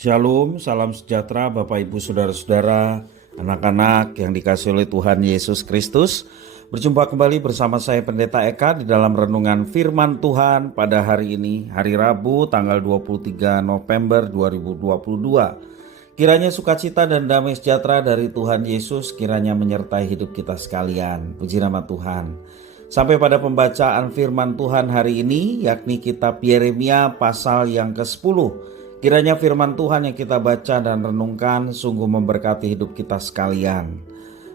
Shalom, salam sejahtera Bapak Ibu Saudara-saudara, anak-anak yang dikasihi oleh Tuhan Yesus Kristus. Berjumpa kembali bersama saya Pendeta Eka di dalam renungan firman Tuhan pada hari ini, hari Rabu tanggal 23 November 2022. Kiranya sukacita dan damai sejahtera dari Tuhan Yesus kiranya menyertai hidup kita sekalian. Puji nama Tuhan. Sampai pada pembacaan firman Tuhan hari ini, yakni kitab Yeremia pasal yang ke-10. Kiranya firman Tuhan yang kita baca dan renungkan sungguh memberkati hidup kita sekalian.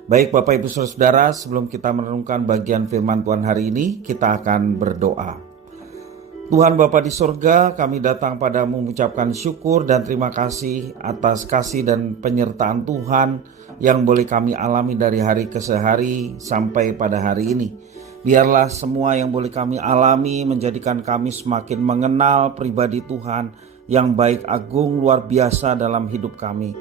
Baik Bapak Ibu Saudara, sebelum kita merenungkan bagian firman Tuhan hari ini, kita akan berdoa. Tuhan Bapa di surga, kami datang padamu mengucapkan syukur dan terima kasih atas kasih dan penyertaan Tuhan yang boleh kami alami dari hari ke hari sampai pada hari ini. Biarlah semua yang boleh kami alami menjadikan kami semakin mengenal pribadi Tuhan yang baik, agung, luar biasa dalam hidup kami.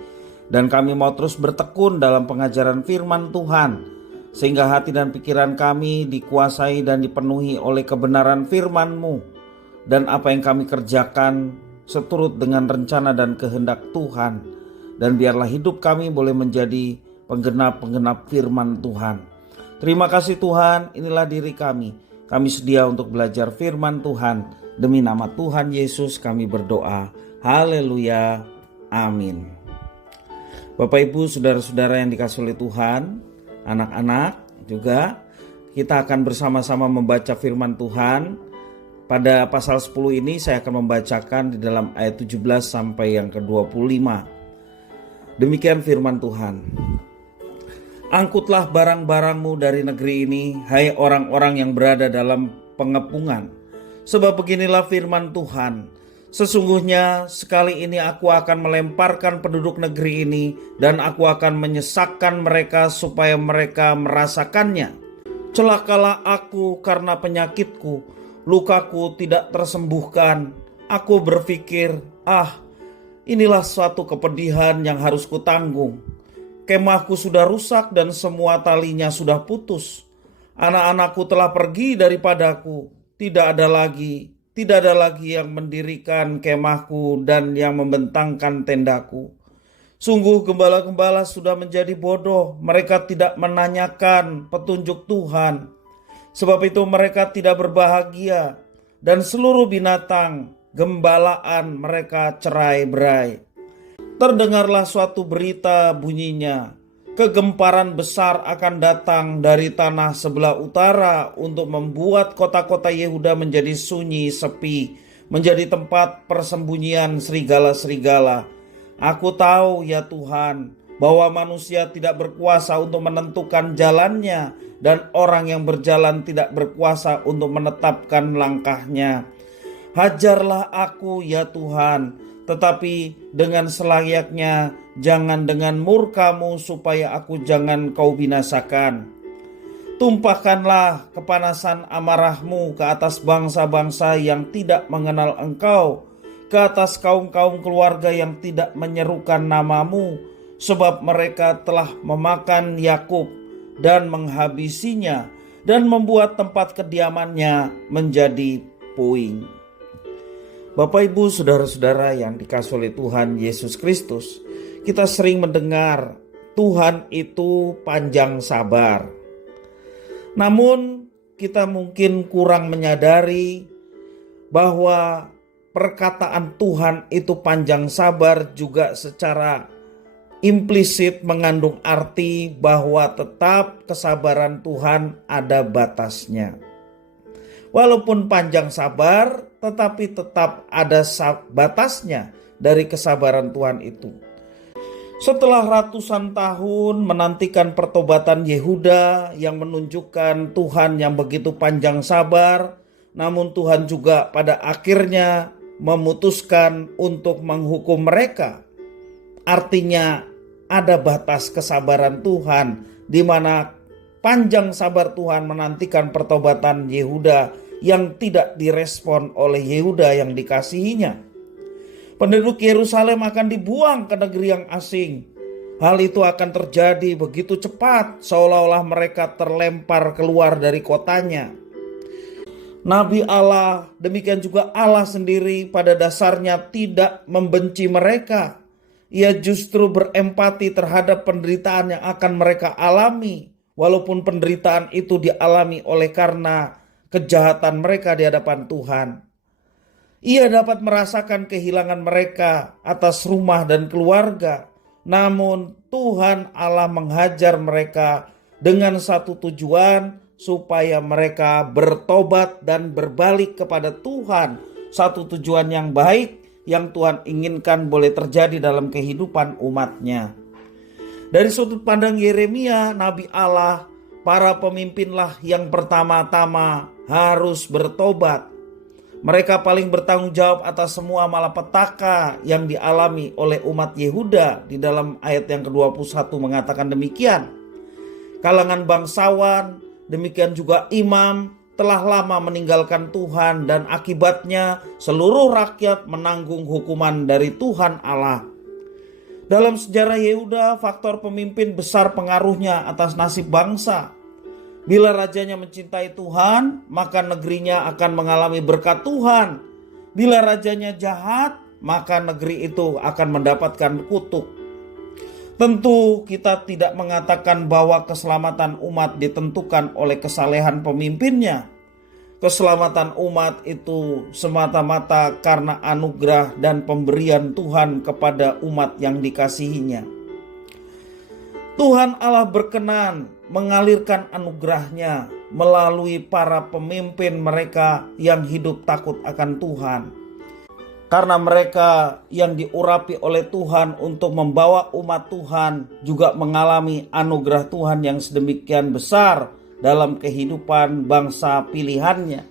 Dan kami mau terus bertekun dalam pengajaran firman Tuhan, sehingga hati dan pikiran kami dikuasai dan dipenuhi oleh kebenaran firman-Mu. Dan apa yang kami kerjakan seturut dengan rencana dan kehendak Tuhan. Dan biarlah hidup kami boleh menjadi penggenap-penggenap firman Tuhan. Terima kasih Tuhan, inilah diri kami. Kami sedia untuk belajar firman Tuhan. Demi nama Tuhan Yesus kami berdoa. Haleluya. Amin. Bapak Ibu Saudara-saudara yang dikasihi oleh Tuhan, anak-anak juga, kita akan bersama-sama membaca firman Tuhan. Pada pasal 10 ini saya akan membacakan di dalam ayat 17 sampai yang ke-25. Demikian firman Tuhan. Angkutlah barang-barangmu dari negeri ini, hai orang-orang yang berada dalam pengepungan. Sebab beginilah firman Tuhan, sesungguhnya sekali ini aku akan melemparkan penduduk negeri ini dan aku akan menyesakkan mereka supaya mereka merasakannya. Celakalah aku karena penyakitku, lukaku tidak tersembuhkan. Aku berpikir, inilah suatu kepedihan yang harus kutanggung. Kemahku sudah rusak dan semua talinya sudah putus. Anak-anakku telah pergi daripadaku. Tidak ada lagi yang mendirikan kemahku dan yang membentangkan tendaku. Sungguh gembala-gembala sudah menjadi bodoh, mereka tidak menanyakan petunjuk Tuhan. Sebab itu mereka tidak berbahagia dan seluruh binatang gembalaan mereka cerai-berai. Terdengarlah suatu berita bunyinya, kegemparan besar akan datang dari tanah sebelah utara untuk membuat kota-kota Yehuda menjadi sunyi, sepi, menjadi tempat persembunyian serigala-serigala. Aku tahu ya Tuhan, bahwa manusia tidak berkuasa untuk menentukan jalannya dan orang yang berjalan tidak berkuasa untuk menetapkan langkahnya. Hajarlah aku ya Tuhan, tetapi dengan selayaknya, jangan dengan murkamu supaya aku jangan kau binasakan. Tumpahkanlah kepanasan amarahmu ke atas bangsa-bangsa yang tidak mengenal engkau, ke atas kaum-kaum keluarga yang tidak menyerukan namamu, sebab mereka telah memakan Yakub dan menghabisinya dan membuat tempat kediamannya menjadi puing. Bapak Ibu Saudara-saudara yang dikasihi oleh Tuhan Yesus Kristus, kita sering mendengar Tuhan itu panjang sabar. Namun kita mungkin kurang menyadari bahwa perkataan Tuhan itu panjang sabar juga secara implisit mengandung arti bahwa tetap kesabaran Tuhan ada batasnya. Walaupun panjang sabar, tetapi tetap ada batasnya dari kesabaran Tuhan itu. Setelah ratusan tahun menantikan pertobatan Yehuda yang menunjukkan Tuhan yang begitu panjang sabar, namun Tuhan juga pada akhirnya memutuskan untuk menghukum mereka. Artinya ada batas kesabaran Tuhan, di mana panjang sabar Tuhan menantikan pertobatan Yehuda yang tidak direspon oleh Yehuda yang dikasihinya. Penduduk Yerusalem akan dibuang ke negeri yang asing. Hal itu akan terjadi begitu cepat, seolah-olah mereka terlempar keluar dari kotanya. Nabi Allah, demikian juga Allah sendiri pada dasarnya tidak membenci mereka. Ia justru berempati terhadap penderitaan yang akan mereka alami, walaupun penderitaan itu dialami oleh karena kejahatan mereka di hadapan Tuhan. Ia dapat merasakan kehilangan mereka atas rumah dan keluarga. Namun Tuhan Allah menghajar mereka dengan satu tujuan, supaya mereka bertobat dan berbalik kepada Tuhan. Satu tujuan yang baik yang Tuhan inginkan boleh terjadi dalam kehidupan umatnya. Dari sudut pandang Yeremia, Nabi Allah, para pemimpinlah yang pertama-tama harus bertobat. Mereka paling bertanggung jawab atas semua malapetaka yang dialami oleh umat Yehuda. Di dalam ayat yang ke-21 mengatakan demikian. Kalangan bangsawan, demikian juga imam, telah lama meninggalkan Tuhan, dan akibatnya seluruh rakyat menanggung hukuman dari Tuhan Allah. Dalam sejarah Yehuda, faktor pemimpin besar pengaruhnya atas nasib bangsa. Bila rajanya mencintai Tuhan, maka negerinya akan mengalami berkat Tuhan. Bila rajanya jahat, maka negeri itu akan mendapatkan kutuk. Tentu kita tidak mengatakan bahwa keselamatan umat ditentukan oleh kesalehan pemimpinnya. Keselamatan umat itu semata-mata karena anugerah dan pemberian Tuhan kepada umat yang dikasihinya. Tuhan Allah berkenan mengalirkan anugerahnya melalui para pemimpin mereka yang hidup takut akan Tuhan. Karena mereka yang diurapi oleh Tuhan untuk membawa umat Tuhan juga mengalami anugerah Tuhan yang sedemikian besar dalam kehidupan bangsa pilihannya.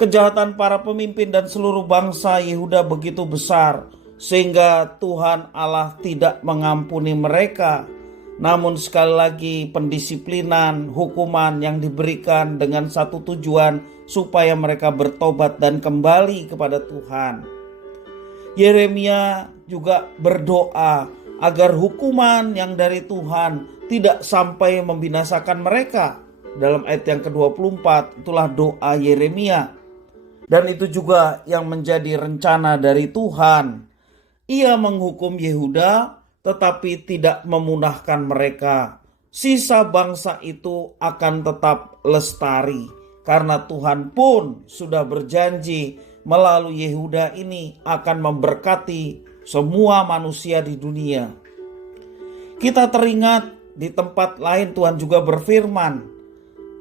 Kejahatan para pemimpin dan seluruh bangsa Yehuda begitu besar sehingga Tuhan Allah tidak mengampuni mereka. Namun sekali lagi pendisiplinan, hukuman yang diberikan dengan satu tujuan supaya mereka bertobat dan kembali kepada Tuhan. Yeremia juga berdoa agar hukuman yang dari Tuhan tidak sampai membinasakan mereka. Dalam ayat yang ke-24 itulah doa Yeremia. Dan itu juga yang menjadi rencana dari Tuhan. Ia menghukum Yehuda tetapi tidak memunahkan mereka. Sisa bangsa itu akan tetap lestari. Karena Tuhan pun sudah berjanji melalui Yehuda ini akan memberkati semua manusia di dunia. Kita teringat di tempat lain Tuhan juga berfirman,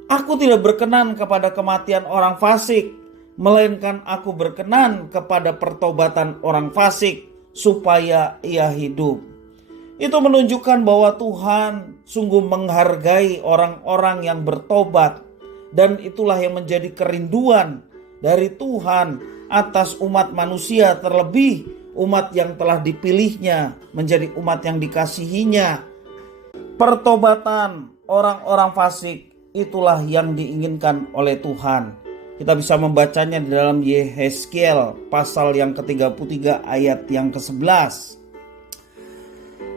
"Aku tidak berkenan kepada kematian orang fasik, melainkan aku berkenan kepada pertobatan orang fasik supaya ia hidup." Itu menunjukkan bahwa Tuhan sungguh menghargai orang-orang yang bertobat. Dan itulah yang menjadi kerinduan dari Tuhan atas umat manusia, terlebih umat yang telah dipilihnya menjadi umat yang dikasihinya. Pertobatan orang-orang fasik itulah yang diinginkan oleh Tuhan. Kita bisa membacanya di dalam Yehezkiel pasal yang ke-33 ayat yang ke-11.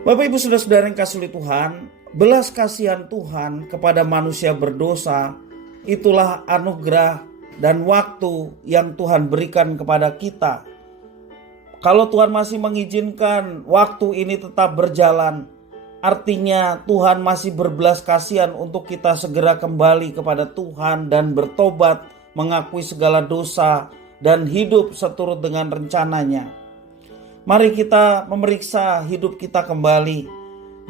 Bapak Ibu Saudara-saudara yang kasih oleh Tuhan, belas kasihan Tuhan kepada manusia berdosa itulah anugerah dan waktu yang Tuhan berikan kepada kita. Kalau Tuhan masih mengizinkan waktu ini tetap berjalan, artinya Tuhan masih berbelas kasihan untuk kita segera kembali kepada Tuhan dan bertobat, mengakui segala dosa dan hidup seturut dengan rencananya. Mari kita memeriksa hidup kita kembali.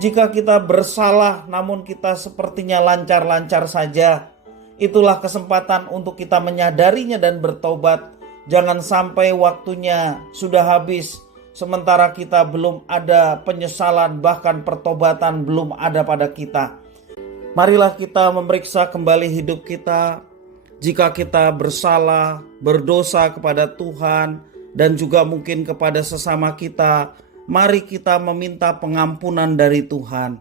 Jika kita bersalah namun kita sepertinya lancar-lancar saja, itulah kesempatan untuk kita menyadarinya dan bertobat. Jangan sampai waktunya sudah habis sementara kita belum ada penyesalan, bahkan pertobatan belum ada pada kita. Marilah kita memeriksa kembali hidup kita. Jika kita bersalah, berdosa kepada Tuhan dan juga mungkin kepada sesama kita, mari kita meminta pengampunan dari Tuhan.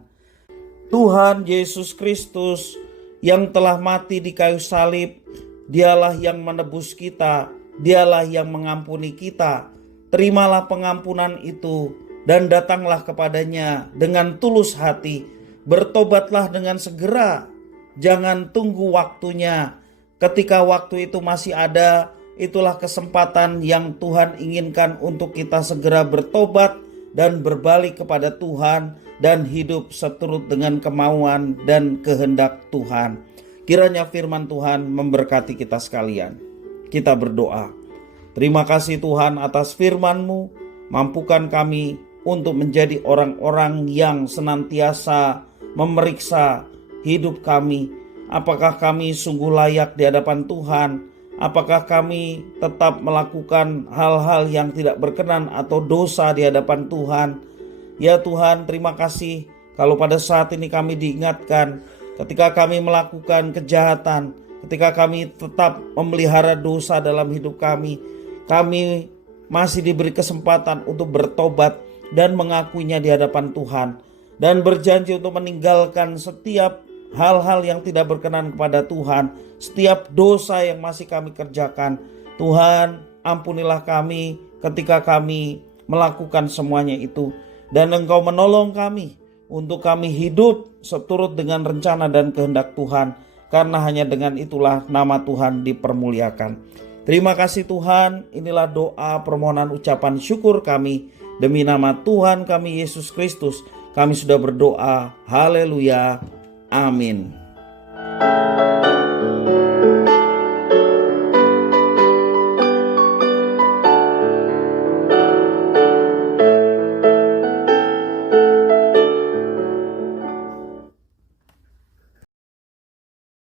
Tuhan Yesus Kristus yang telah mati di kayu salib, Dialah yang menebus kita, Dialah yang mengampuni kita. Terimalah pengampunan itu dan datanglah kepadanya dengan tulus hati. Bertobatlah dengan segera, jangan tunggu waktunya. Ketika waktu itu masih ada, itulah kesempatan yang Tuhan inginkan untuk kita segera bertobat dan berbalik kepada Tuhan dan hidup seturut dengan kemauan dan kehendak Tuhan. Kiranya firman Tuhan memberkati kita sekalian. Kita berdoa. Terima kasih Tuhan atas firman-Mu. Mampukan kami untuk menjadi orang-orang yang senantiasa memeriksa hidup kami. Apakah kami sungguh layak di hadapan Tuhan? Apakah kami tetap melakukan hal-hal yang tidak berkenan atau dosa di hadapan Tuhan? Ya Tuhan, terima kasih kalau pada saat ini kami diingatkan ketika kami melakukan kejahatan, ketika kami tetap memelihara dosa dalam hidup kami masih diberi kesempatan untuk bertobat dan mengakuinya di hadapan Tuhan, dan berjanji untuk meninggalkan setiap hal-hal yang tidak berkenan kepada Tuhan, setiap dosa yang masih kami kerjakan. Tuhan, ampunilah kami ketika kami melakukan semuanya itu, dan Engkau menolong kami untuk kami hidup seturut dengan rencana dan kehendak Tuhan, karena hanya dengan itulah nama Tuhan dipermuliakan. Terima kasih Tuhan, inilah doa permohonan ucapan syukur kami demi nama Tuhan kami Yesus Kristus. Kami sudah berdoa. Haleluya. Amin.